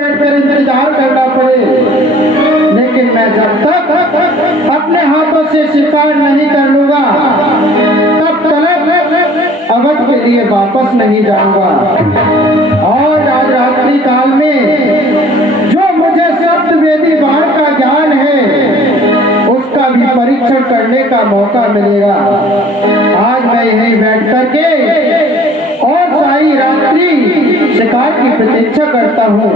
बैठकर इंतजार करना पड़े, लेकिन मैं जब तक अपने हाथों से शिकार नहीं कर लूंगा तब तक अवध के लिए वापस नहीं जाऊंगा। और आज रात्रि काल में जो मुझे सप्तवेदी बाण का ज्ञान है उसका भी परीक्षण करने का मौका मिलेगा। आज मैं यहीं बैठ करके और सारी रात्रि शिकार की प्रतीक्षा करता हूँ।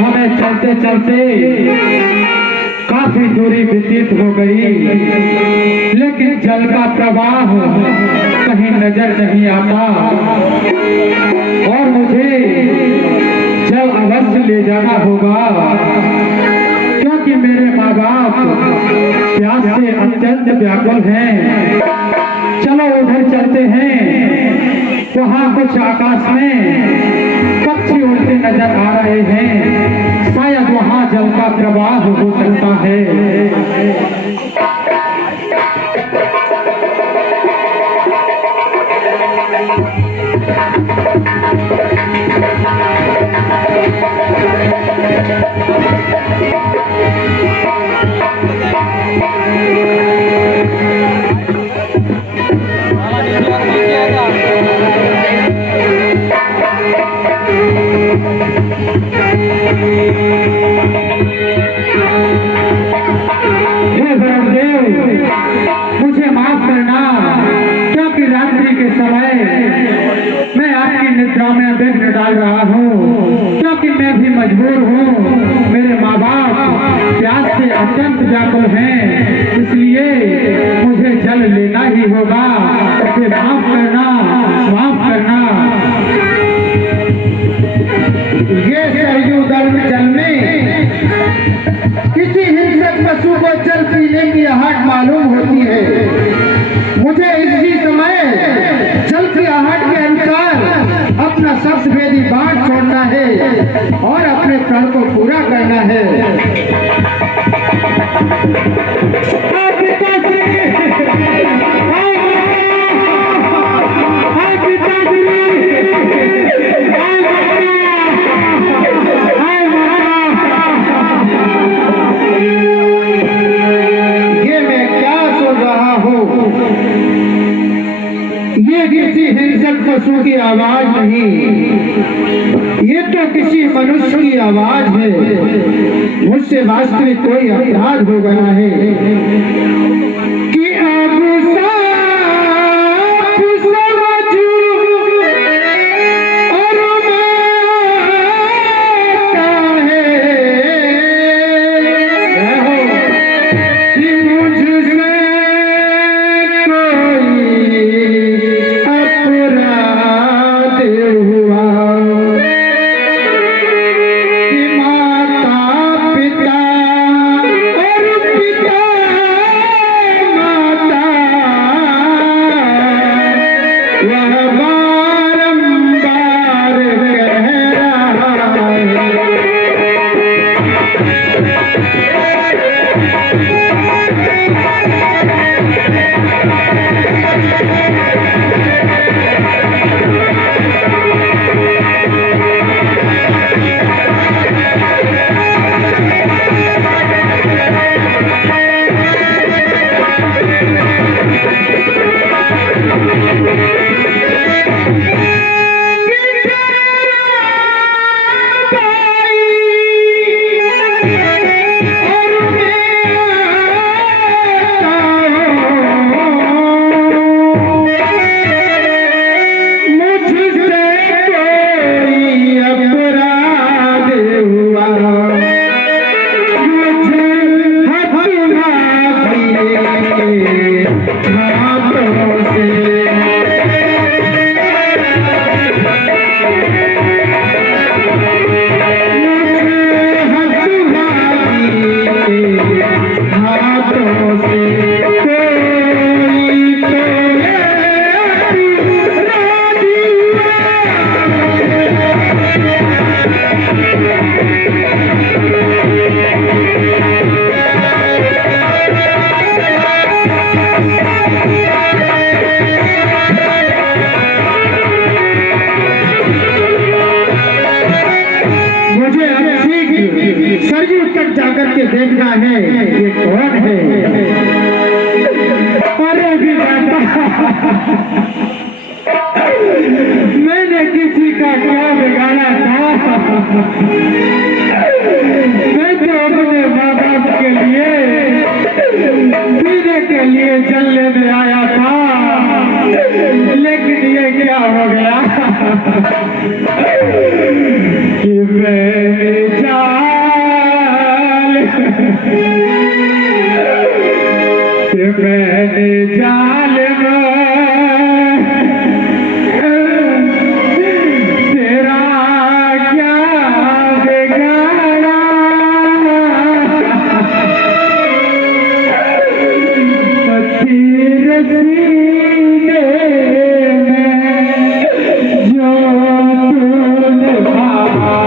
हमें चलते चलते काफी दूरी व्यतीत हो गई, लेकिन जल का प्रवाह कहीं नजर नहीं आता और मुझे जल अवश्य ले जाना होगा, क्योंकि मेरे माँ बाप प्यास से अत्यंत व्याकुल हैं। चलो उधर चलते हैं, वहां कुछ आकाश में पक्षी उड़ते नजर आ रहे हैं, शायद वहां जल का प्रवाह हो सकता है। मुझे माफ करना, क्योंकि रात्रि के समय मैं आपकी निद्रा में विघ्न डाल रहा हूँ, क्योंकि मैं भी मजबूर हूँ। मेरे माँ बाप प्यास से अत्यंत व्याकुल हैं, इसलिए मुझे जल लेना ही होगा। मुझे माफ करना, माफ करना। ये सरयू जल में किसी हिंसक पशु को जल पीने की आहट मालूम होती है। मुझे इसी समय जल की आहट के अनुसार अपना सप्तवेदी बाण छोड़ना है और अपने प्रण को पूरा करना है। ये किसी हिंसक पशु की आवाज नहीं, ये तो किसी मनुष्य की आवाज है। मुझसे वास्तविक कोई अपराध हो गया है कि अब पिता है ये कौन है? अरे विधाता, मैंने किसी का क्या बिगाड़ा था? मैं तो अपने माँ बाप के लिए पीने के लिए जल लेने आया था, लेकिन ये क्या हो गया कि मैंने जाल तेरा क्या बिगाड़ा? तेरे सीने में जो तूने मारा।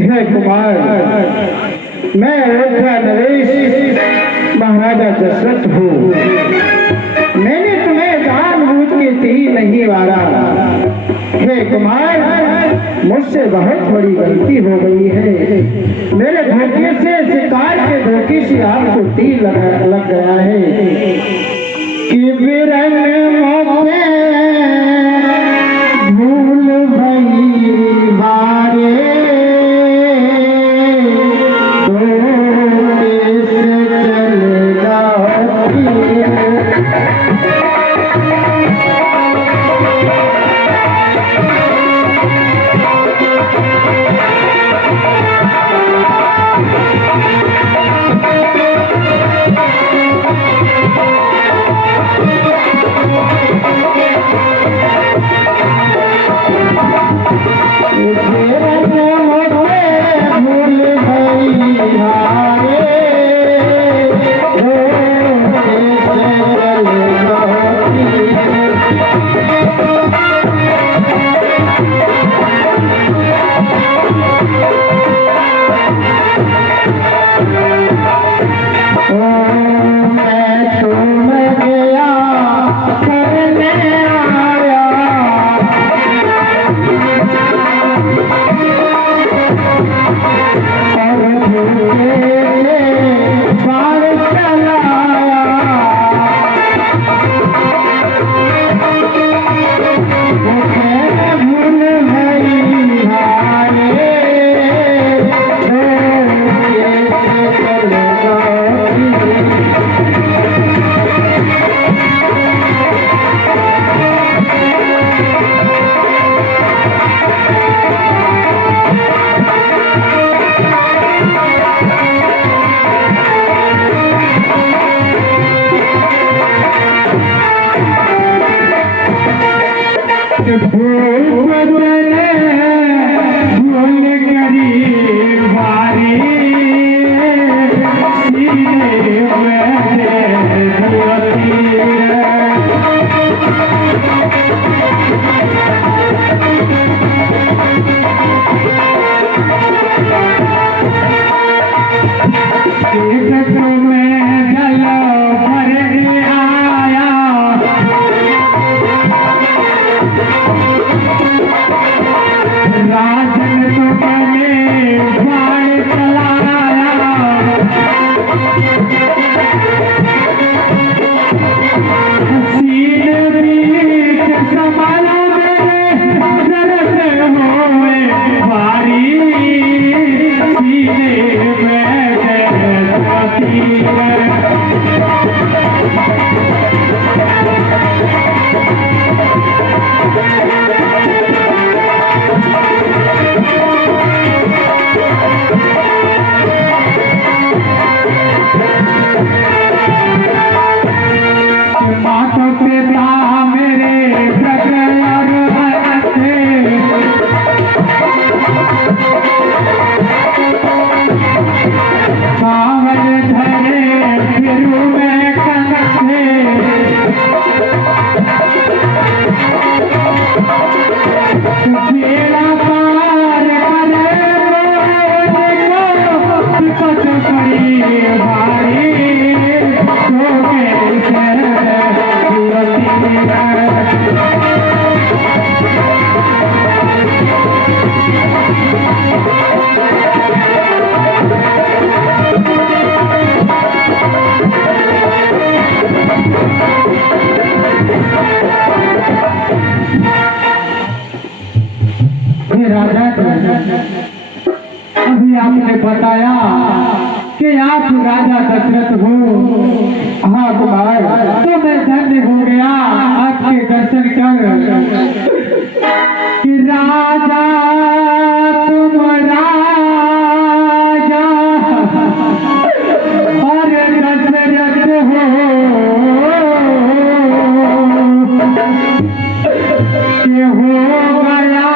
हे कुमार, मैं अयोध्या नरेश महाराजा दशरथ हूँ। मैंने तुम्हें जानबूझ के तीर नहीं मारा। हे कुमार, मुझसे बहुत बड़ी गलती हो गई है। मेरे धोखे से, शिकार के धोखे से आपको तीर लग गया है कि बिरन मौके भूल भई बारे भूख चले भूल करी बारी सीने में धुआती राजा अभी आपने बताया कि आप राजा दशरथ हो। हाँ कुमार, तो मैं धन्य हो गया आपके दर्शन कर कि राजा तुम राजा और दशरथ हो कि हो गया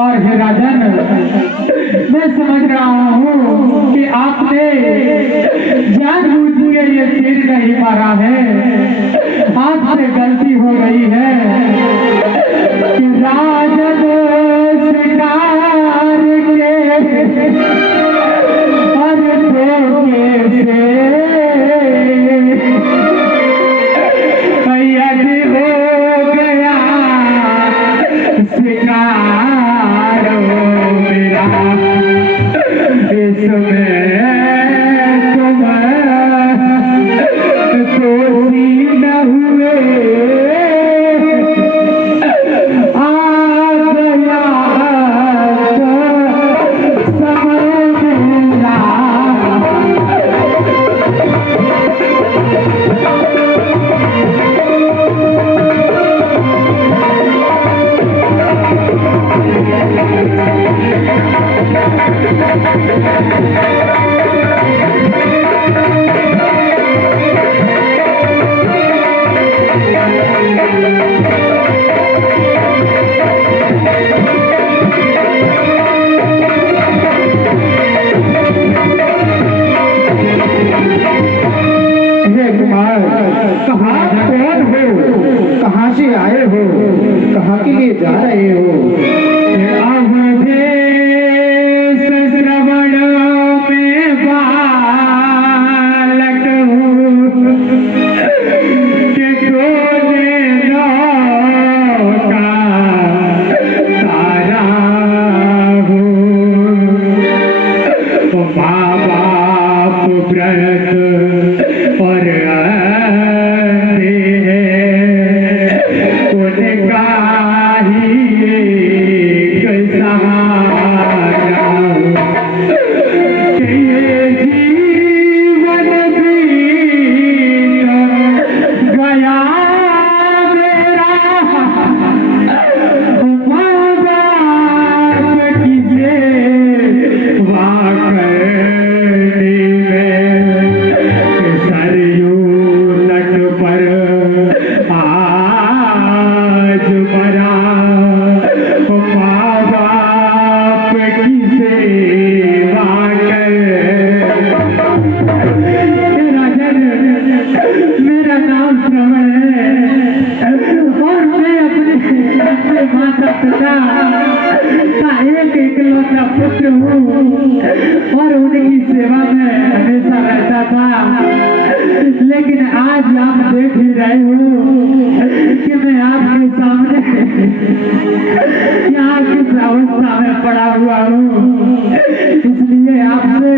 और हे राजन, मैं समझ रहा हूँ कि आपने जानबूझ के ये तीर नहीं मारा है, आपसे गलती हो गई है कि राजन शिकार के और धोखे से यदि हो गया शिकार मेरा इसमें तुम दोषी न हुए व्रत और आते हैं उनका ही एक सहारा कि ये जीवन बीत गया मेरा माँ बाप की सेवा करने में सरयू तट पर आज मरा माँ बाप की सेवा कर मेरा नाम श्रवण है और मैं अपने माता पिता का एक इकलौता पुत्र हूँ और उनकी सेवा में हमेशा रहता था। लेकिन आज आप देख ही रहे हो कि मैं आपके सामने यहाँ किस अवस्था में पड़ा हुआ हूँ। इसलिए आपसे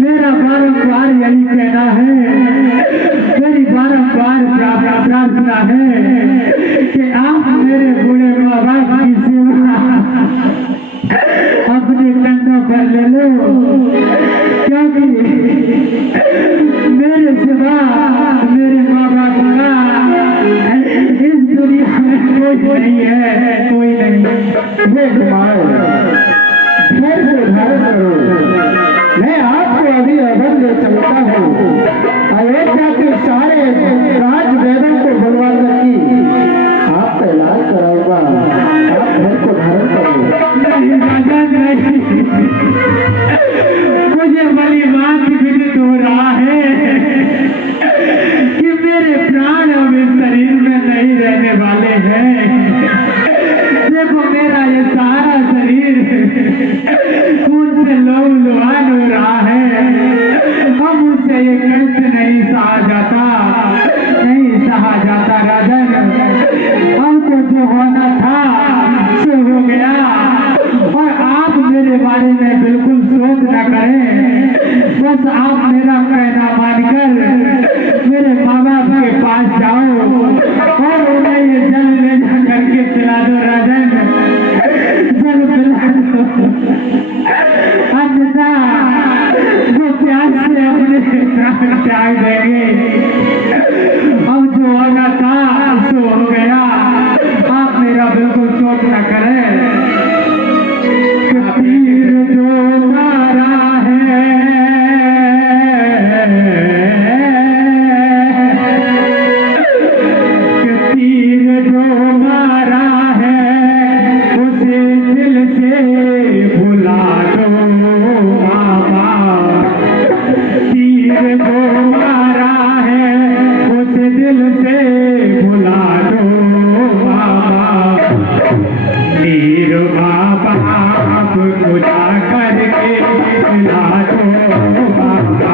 मेरा बारंबार यही कहना है, मेरी बारंबार प्रार्थना है कि आप मेरे बूढ़े माँ बाप की सेवा अपने कंधों पर ले लो, क्योंकि मेरे सिवा मेरे माँ बाप का इस दुनिया में कोई नहीं है, कोई नहीं। हे कुमार, धैर्य से धारण करो। मैं आपको अभी अवध ले चलता हूँ। अयोध्या के सारे राज वेदों को बुलवा करके आपका इलाज कराऊंगा। आप धैर्य को धारण करो। नहीं राजा नहीं, मुझे बड़ी बात विदित हो रहा है कि मेरे प्राण अब इस शरीर में नहीं रहने वाले हैं। देखो मेरा ये सारा शरीर खून से लहूलुहान हो रहा है। अब मुझसे ये कष्ट नहीं सहा जाता, नहीं सहा जाता राजन। अब तो जो होना था सो हो गया और आप मेरे बारे में बिल्कुल सोच न करें। बस आप मेरा कहना मानकर मेरे माँ बाप के पास जाओ और उन्हें ये जल ले जा करके पिला दो राजन, जल पिला दो। अन्यथा वो प्यास से अपने प्राण त्याग देंगे। अब जो होना था सो हो गया, आप मेरा बिल्कुल सोच न करें। तीर जो मारा है तीर जो मारा है उसे दिल से भुला दो मामा। तीर जो मारा है उसे दिल से भुला दो मामा। तीर माँ बाप को जा करके भुला दो मामा।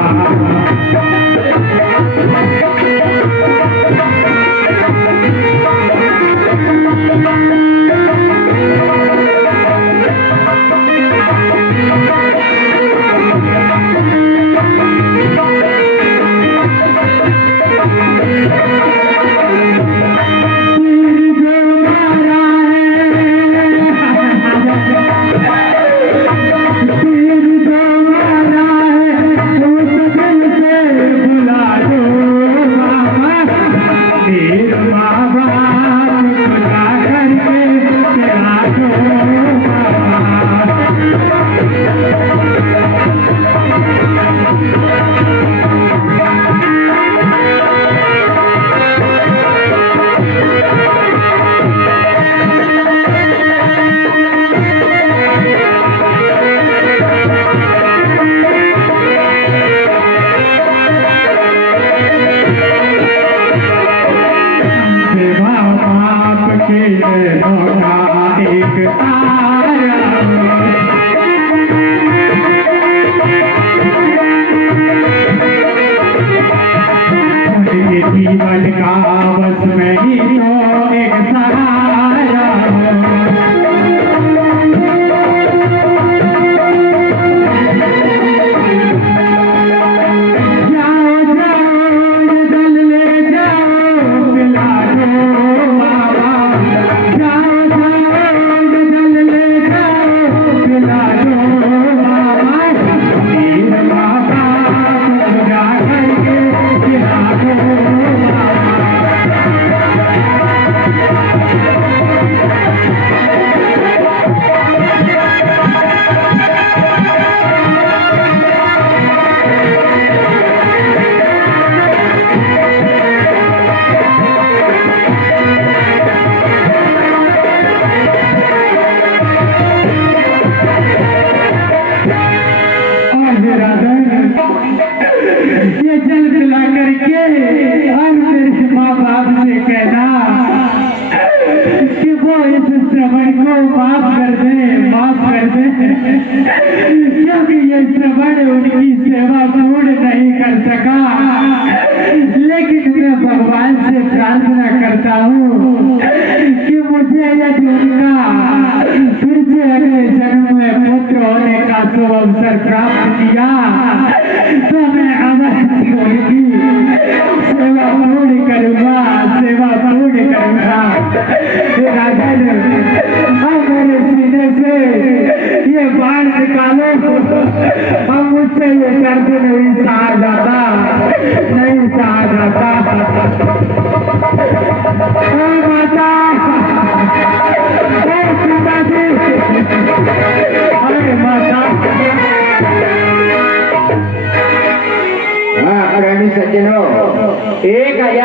तीर जो मारा ये जल पिला करके और मेरे माँ बाप से कहना कि वो इस श्रवण को माफ कर दे क्योंकि ये श्रवण उनकी सेवा पूर्ण नहीं कर सका। लेकिन मैं भगवान से प्रार्थना करता हूँ कि मुझे यदि उनका फिर से अगले जन्म में पुत्र होने का शुभ अवसर प्राप्त किया तो मैं अवश्य उनकी सेवा पूर्ण करूंगा। राजन, अब मेरे सीने से ये बाढ़ निकालो, अब मुझसे ये दर्द नहीं सहा जाता। माता, पिताजी, अरे माता। हाँ, सज्जनों, 1000